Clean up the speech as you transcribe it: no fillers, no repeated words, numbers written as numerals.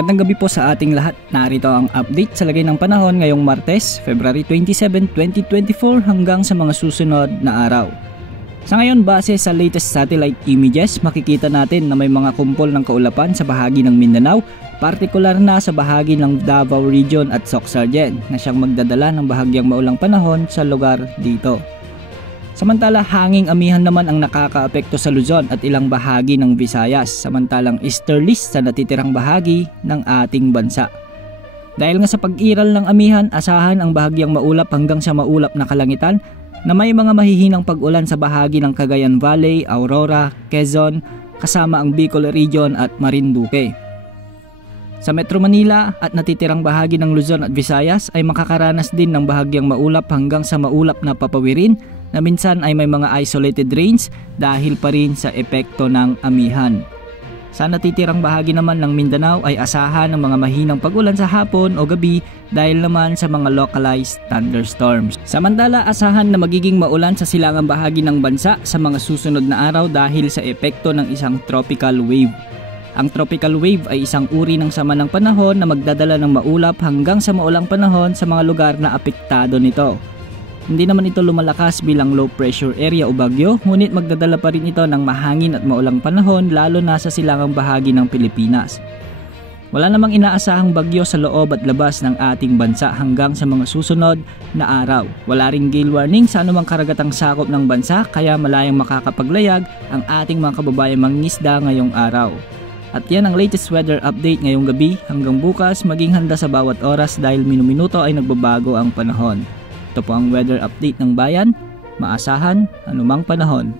Magandang gabi po sa ating lahat. Narito ang update sa lagay ng panahon ngayong Martes, February 27, 2024 hanggang sa mga susunod na araw. Sa ngayon, base sa latest satellite images, makikita natin na may mga kumpol ng kaulapan sa bahagi ng Mindanao, partikular na sa bahagi ng Davao Region at Soc-Sargen na siyang magdadala ng bahagyang maulang panahon sa lugar dito. Samantala, hanging amihan naman ang nakakaapekto sa Luzon at ilang bahagi ng Visayas, samantalang easterlies sa natitirang bahagi ng ating bansa. Dahil nga sa pag-iral ng amihan, asahan ang bahagyang maulap hanggang sa maulap na kalangitan na may mga mahihinang pag-ulan sa bahagi ng Cagayan Valley, Aurora, Quezon, kasama ang Bicol Region at Marinduque. Sa Metro Manila at natitirang bahagi ng Luzon at Visayas ay makakaranas din ng bahagyang maulap hanggang sa maulap na papawirin na minsan ay may mga isolated rains dahil pa rin sa epekto ng amihan. Sa natitirang bahagi naman ng Mindanao ay asahan ng mga mahinang pag-ulan sa hapon o gabi dahil naman sa mga localized thunderstorms. Samantala, asahan na magiging maulan sa silangang bahagi ng bansa sa mga susunod na araw dahil sa epekto ng isang tropical wave. Ang tropical wave ay isang uri ng sama ng panahon na magdadala ng maulap hanggang sa maulang panahon sa mga lugar na apektado nito. Hindi naman ito lumalakas bilang low pressure area o bagyo, ngunit magdadala pa rin ito ng mahangin at maulang panahon lalo na sa silangang bahagi ng Pilipinas. Wala namang inaasahang bagyo sa loob at labas ng ating bansa hanggang sa mga susunod na araw. Wala ring gale warning sa anumang karagatang sakop ng bansa kaya malayang makakapaglayag ang ating mga kababayang mangingisda ngayong araw. At yan ang latest weather update ngayong gabi. Hanggang bukas, maging handa sa bawat oras dahil minuminuto ay nagbabago ang panahon. Ito po ang weather update ng bayan, maasahan anumang panahon.